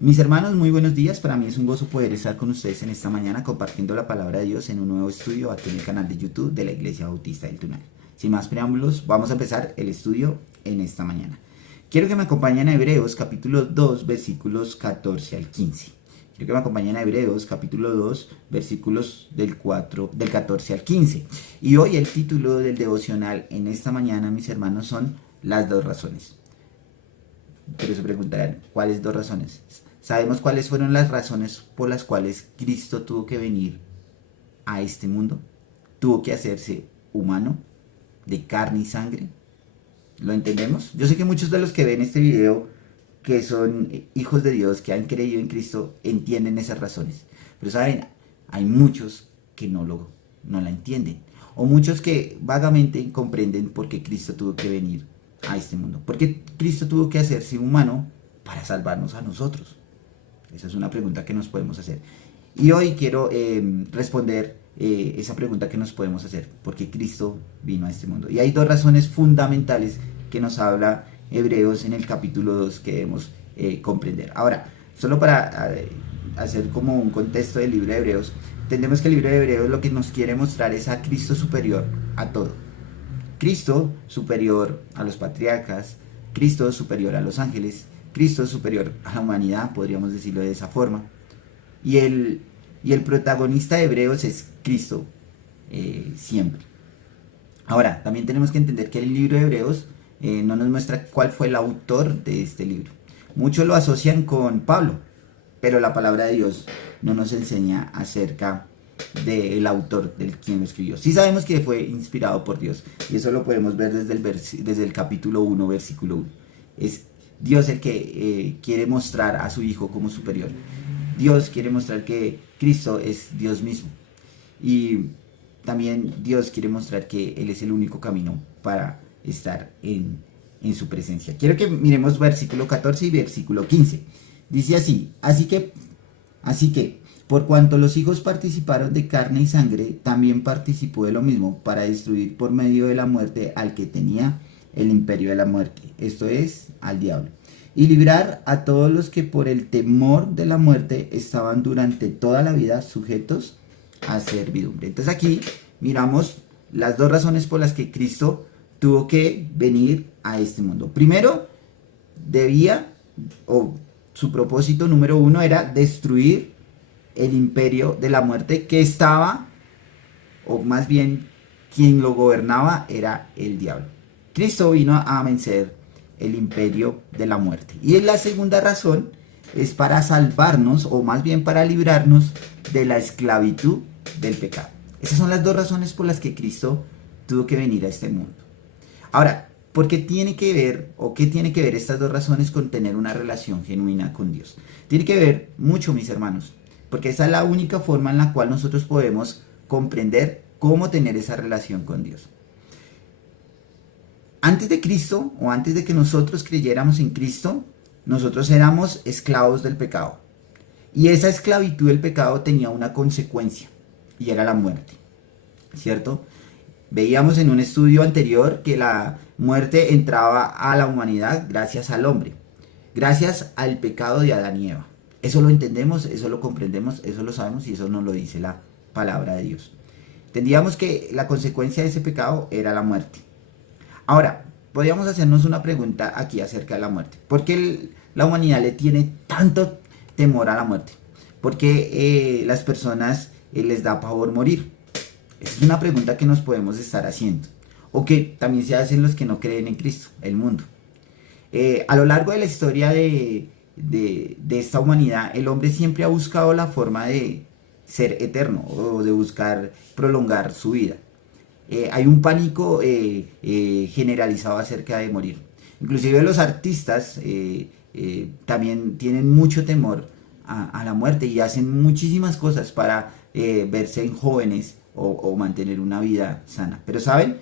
Mis hermanos, muy buenos días. Para mí es un gozo poder estar con ustedes en esta mañana compartiendo la palabra de Dios en un nuevo estudio aquí en el canal de YouTube de la Iglesia Bautista del Tunal. Sin más preámbulos, vamos a empezar el estudio en esta mañana. Quiero que me acompañen a Hebreos capítulo 2 versículos 14 al 15. Quiero que me acompañen a Hebreos capítulo 2 versículos del 14 al 15. Y hoy el título del devocional en esta mañana, mis hermanos, son las dos razones. Pero se preguntarán, ¿cuáles dos razones? ¿Sabemos cuáles fueron las razones por las cuales Cristo tuvo que venir a este mundo? Tuvo que hacerse humano, de carne y sangre. ¿Lo entendemos? Yo sé que muchos de los que ven este video, que son hijos de Dios, que han creído en Cristo, entienden esas razones. Pero saben, hay muchos que no la entienden. O muchos que vagamente comprenden por qué Cristo tuvo que venir a este mundo. Porque Cristo tuvo que hacerse humano para salvarnos a nosotros. Esa es una pregunta que nos podemos hacer. Y hoy quiero responder esa pregunta que nos podemos hacer. ¿Por qué Cristo vino a este mundo? Y hay dos razones fundamentales que nos habla Hebreos en el capítulo 2 que debemos comprender. Ahora, solo para hacer como un contexto del libro de Hebreos, entendemos que el libro de Hebreos lo que nos quiere mostrar es a Cristo superior a todo. Cristo superior a los patriarcas, Cristo superior a los ángeles, Cristo superior a la humanidad, podríamos decirlo de esa forma. Y el protagonista de Hebreos es Cristo, siempre. Ahora, también tenemos que entender que el libro de Hebreos no nos muestra cuál fue el autor de este libro. Muchos lo asocian con Pablo, pero la palabra de Dios no nos enseña acerca del autor del quien lo escribió. Sí sabemos que fue inspirado por Dios, y eso lo podemos ver desde el capítulo 1, versículo 1. Es Dios el que quiere mostrar a su Hijo como superior. Dios quiere mostrar que Cristo es Dios mismo. Y también Dios quiere mostrar que Él es el único camino para estar en su presencia. Quiero que miremos versículo 14 y versículo 15. Dice así que, por cuanto los hijos participaron de carne y sangre, también participó de lo mismo, para destruir por medio de la muerte al que tenía el imperio de la muerte, esto es, al diablo, y librar a todos los que por el temor de la muerte estaban durante toda la vida sujetos a servidumbre. Entonces aquí miramos las dos razones por las que Cristo tuvo que venir a este mundo. Primero, su propósito número uno era destruir el imperio de la muerte que estaba, o más bien quien lo gobernaba era el diablo. Cristo vino a vencer el imperio de la muerte. Y la segunda razón es para salvarnos, o más bien para librarnos de la esclavitud del pecado. Esas son las dos razones por las que Cristo tuvo que venir a este mundo. Ahora, ¿por qué tiene que ver, o qué tiene que ver estas dos razones con tener una relación genuina con Dios? Tiene que ver mucho, mis hermanos, porque esa es la única forma en la cual nosotros podemos comprender cómo tener esa relación con Dios. Antes de Cristo, o antes de que nosotros creyéramos en Cristo, nosotros éramos esclavos del pecado. Y esa esclavitud del pecado tenía una consecuencia, y era la muerte, ¿cierto? Veíamos en un estudio anterior que la muerte entraba a la humanidad gracias al hombre, gracias al pecado de Adán y Eva. Eso lo entendemos, eso lo comprendemos, eso lo sabemos, y eso nos lo dice la palabra de Dios. Entendíamos que la consecuencia de ese pecado era la muerte. Ahora, podríamos hacernos una pregunta aquí acerca de la muerte. ¿Por qué la humanidad le tiene tanto temor a la muerte? ¿Por qué las personas les da pavor morir? Esa es una pregunta que nos podemos estar haciendo. O que también se hacen los que no creen en Cristo, el mundo. A lo largo de la historia de esta humanidad, el hombre siempre ha buscado la forma de ser eterno, o de buscar prolongar su vida. Hay un pánico generalizado acerca de morir. Inclusive los artistas también tienen mucho temor a la muerte, y hacen muchísimas cosas para verse en jóvenes, o mantener una vida sana. Pero saben,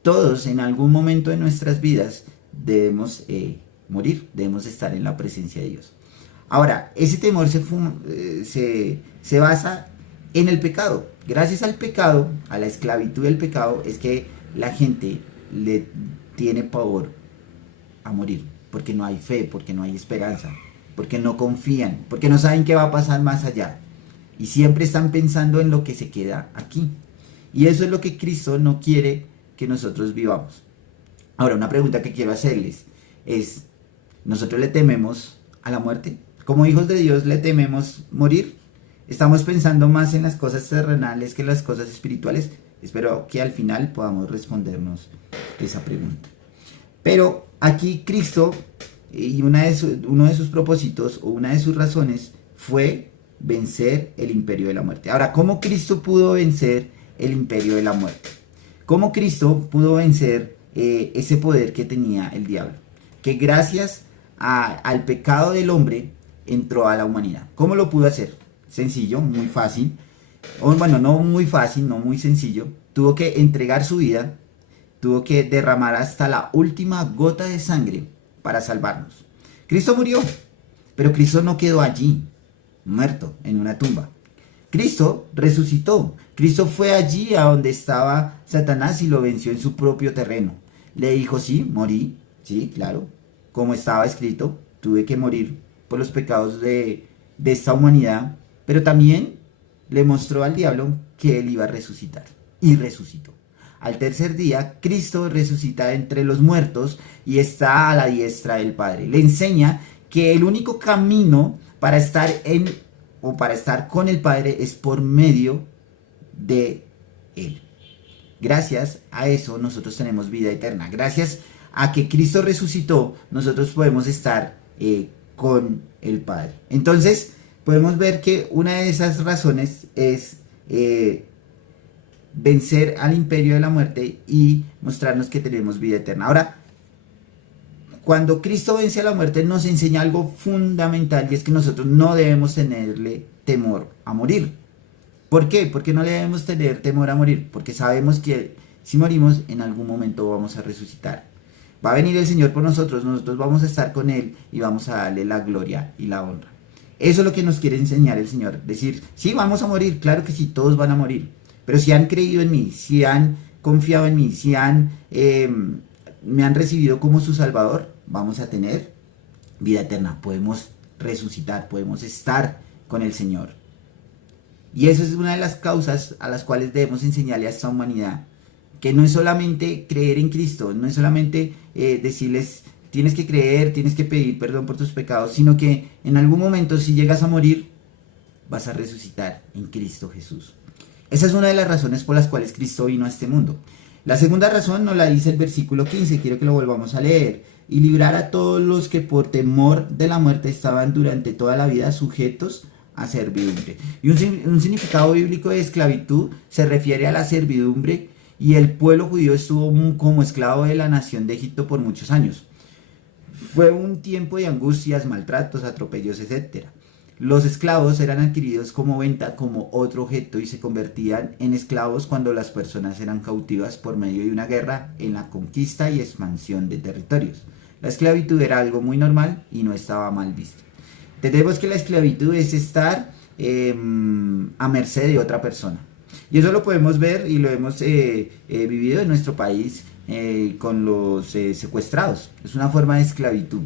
todos en algún momento de nuestras vidas debemos morir, debemos estar en la presencia de Dios. Ahora, ese temor se basa en el pecado. Gracias al pecado, a la esclavitud del pecado, es que la gente le tiene pavor a morir, porque no hay fe, porque no hay esperanza, porque no confían, porque no saben qué va a pasar más allá. Y siempre están pensando en lo que se queda aquí. Y eso es lo que Cristo no quiere que nosotros vivamos. Ahora, una pregunta que quiero hacerles es, ¿nosotros le tememos a la muerte? Como hijos de Dios, ¿le tememos morir? ¿Estamos pensando más en las cosas terrenales que en las cosas espirituales? Espero que al final podamos respondernos esa pregunta. Pero aquí Cristo, y uno de sus propósitos o una de sus razones fue vencer el imperio de la muerte. Ahora, ¿cómo Cristo pudo vencer el imperio de la muerte? ¿Cómo Cristo pudo vencer ese poder que tenía el diablo? Que gracias al pecado del hombre entró a la humanidad. ¿Cómo lo pudo hacer? Sencillo, muy fácil. O, bueno, no muy fácil, no muy sencillo. Tuvo que entregar su vida, tuvo que derramar hasta la última gota de sangre para salvarnos. Cristo murió, pero Cristo no quedó allí, muerto, en una tumba. Cristo resucitó. Cristo fue allí a donde estaba Satanás y lo venció en su propio terreno. Le dijo, sí, morí, sí, claro, como estaba escrito, tuve que morir por los pecados de esta humanidad, pero también le mostró al diablo que él iba a resucitar. Y resucitó. Al tercer día, Cristo resucita entre los muertos y está a la diestra del Padre. Le enseña que el único camino para estar para estar con el Padre es por medio de Él. Gracias a eso nosotros tenemos vida eterna. Gracias a que Cristo resucitó, nosotros podemos estar con el Padre. Entonces, podemos ver que una de esas razones es vencer al imperio de la muerte y mostrarnos que tenemos vida eterna. Ahora, cuando Cristo vence a la muerte nos enseña algo fundamental y es que nosotros no debemos tenerle temor a morir. ¿Por qué? Porque no le debemos tener temor a morir, porque sabemos que si morimos en algún momento vamos a resucitar. Va a venir el Señor por nosotros, nosotros vamos a estar con Él y vamos a darle la gloria y la honra. Eso es lo que nos quiere enseñar el Señor, decir, sí, vamos a morir, claro que sí, todos van a morir, pero si han creído en mí, si han confiado en mí, si me han recibido como su Salvador, vamos a tener vida eterna, podemos resucitar, podemos estar con el Señor. Y eso es una de las causas a las cuales debemos enseñarle a esta humanidad, que no es solamente creer en Cristo, no es solamente decirles, tienes que creer, tienes que pedir perdón por tus pecados, sino que en algún momento si llegas a morir, vas a resucitar en Cristo Jesús. Esa es una de las razones por las cuales Cristo vino a este mundo. La segunda razón nos la dice el versículo 15, quiero que lo volvamos a leer. Y librar a todos los que por temor de la muerte estaban durante toda la vida sujetos a servidumbre. Y un significado bíblico de esclavitud se refiere a la servidumbre, y el pueblo judío estuvo como esclavo de la nación de Egipto por muchos años. Fue un tiempo de angustias, maltratos, atropellos, etc. Los esclavos eran adquiridos como venta, como otro objeto, y se convertían en esclavos cuando las personas eran cautivas por medio de una guerra en la conquista y expansión de territorios. La esclavitud era algo muy normal y no estaba mal visto. Entendemos que la esclavitud es estar a merced de otra persona. Y eso lo podemos ver y lo hemos vivido en nuestro país con los secuestrados. Es una forma de esclavitud.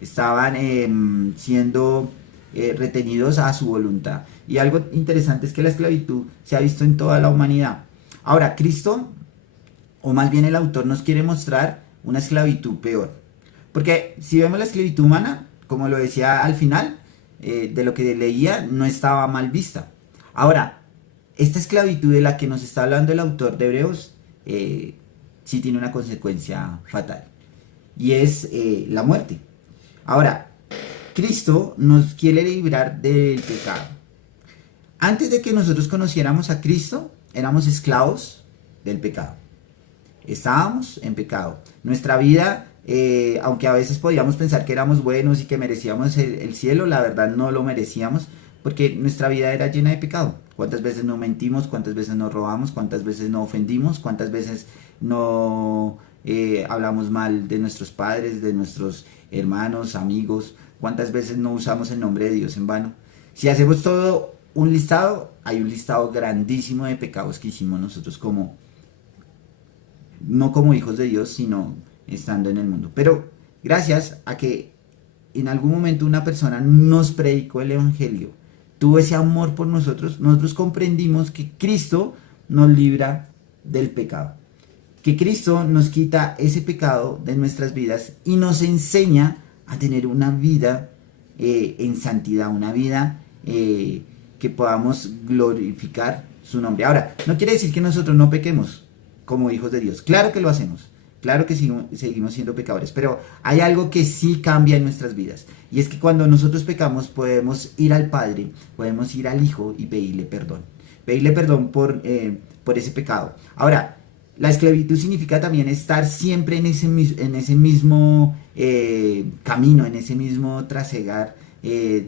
Estaban siendo retenidos a su voluntad. Y algo interesante es que la esclavitud se ha visto en toda la humanidad. Ahora, Cristo, o más bien el autor, nos quiere mostrar una esclavitud peor. Porque si vemos la esclavitud humana, como lo decía al final, de lo que leía, no estaba mal vista. Ahora, esta esclavitud de la que nos está hablando el autor de Hebreos, sí tiene una consecuencia fatal. Y es la muerte. Ahora, Cristo nos quiere librar del pecado. Antes de que nosotros conociéramos a Cristo, éramos esclavos del pecado. Estábamos en pecado. Nuestra vida, aunque a veces podíamos pensar que éramos buenos y que merecíamos el cielo, la verdad no lo merecíamos, porque nuestra vida era llena de pecado. ¿Cuántas veces no mentimos? ¿Cuántas veces no robamos? ¿Cuántas veces no ofendimos? ¿Cuántas veces no hablamos mal de nuestros padres, de nuestros hermanos, amigos? ¿Cuántas veces no usamos el nombre de Dios en vano? Si hacemos todo un listado, hay un listado grandísimo de pecados que hicimos nosotros no como hijos de Dios, sino estando en el mundo. Pero gracias a que en algún momento una persona nos predicó el Evangelio, tuvo ese amor por nosotros, nosotros comprendimos que Cristo nos libra del pecado, que Cristo nos quita ese pecado de nuestras vidas y nos enseña a tener una vida en santidad, una vida que podamos glorificar su nombre. Ahora, no quiere decir que nosotros no pequemos como hijos de Dios. Claro que lo hacemos. Claro que seguimos siendo pecadores, pero hay algo que sí cambia en nuestras vidas. Y es que cuando nosotros pecamos podemos ir al Padre, podemos ir al Hijo y pedirle perdón. Pedirle perdón por ese pecado. Ahora, la esclavitud significa también estar siempre en ese mismo camino, en ese mismo trasegar,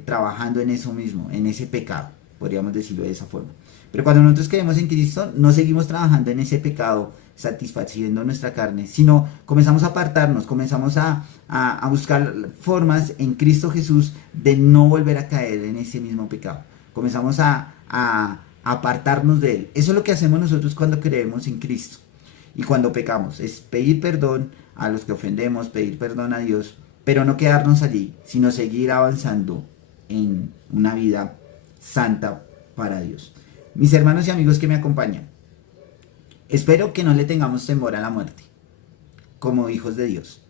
trabajando en eso mismo, en ese pecado, podríamos decirlo de esa forma. Pero cuando nosotros creemos en Cristo, no seguimos trabajando en ese pecado, satisfaciendo nuestra carne, sino comenzamos a apartarnos, comenzamos a buscar formas en Cristo Jesús de no volver a caer en ese mismo pecado. Comenzamos a apartarnos de Él. Eso es lo que hacemos nosotros cuando creemos en Cristo. Y cuando pecamos, es pedir perdón a los que ofendemos, pedir perdón a Dios, pero no quedarnos allí, sino seguir avanzando en una vida santa para Dios. Mis hermanos y amigos que me acompañan, espero que no le tengamos temor a la muerte, como hijos de Dios.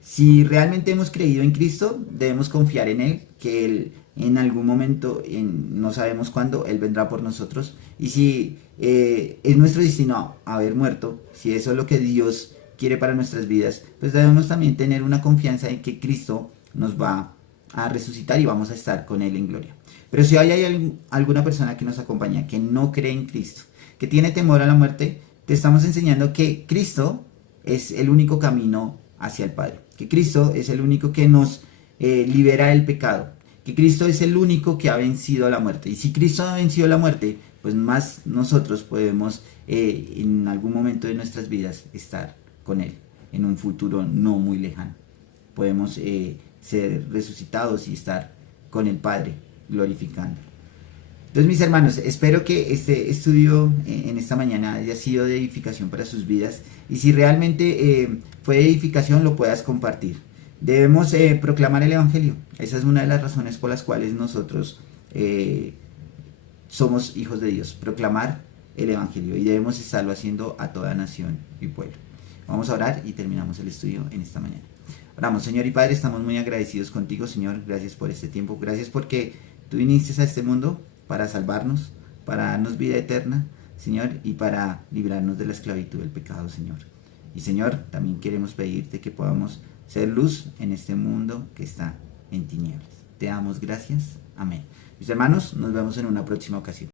Si realmente hemos creído en Cristo, debemos confiar en Él, que Él en algún momento, no sabemos cuándo, Él vendrá por nosotros. Y si es nuestro destino haber muerto, si eso es lo que Dios quiere para nuestras vidas, pues debemos también tener una confianza en que Cristo nos va a resucitar y vamos a estar con Él en gloria. Pero si hay alguna persona que nos acompaña que no cree en Cristo, que tiene temor a la muerte, te estamos enseñando que Cristo es el único camino hacia el Padre, que Cristo es el único que nos libera del pecado, que Cristo es el único que ha vencido la muerte. Y si Cristo ha vencido la muerte, pues más nosotros podemos en algún momento de nuestras vidas estar con Él, en un futuro no muy lejano. Podemos ser resucitados y estar con el Padre, glorificando. Entonces, mis hermanos, espero que este estudio en esta mañana haya sido de edificación para sus vidas, y si realmente fue de edificación, lo puedas compartir. Debemos proclamar el Evangelio. Esa es una de las razones por las cuales nosotros somos hijos de Dios, proclamar el Evangelio, y debemos estarlo haciendo a toda nación y pueblo. Vamos a orar y terminamos el estudio en esta mañana. Oramos. Señor y Padre, estamos muy agradecidos contigo, Señor. Gracias por este tiempo, gracias porque tú viniste a este mundo para salvarnos, para darnos vida eterna, Señor, y para librarnos de la esclavitud del pecado, Señor. Y Señor, también queremos pedirte que podamos ser luz en este mundo que está en tinieblas. Te damos gracias. Amén. Mis hermanos, nos vemos en una próxima ocasión.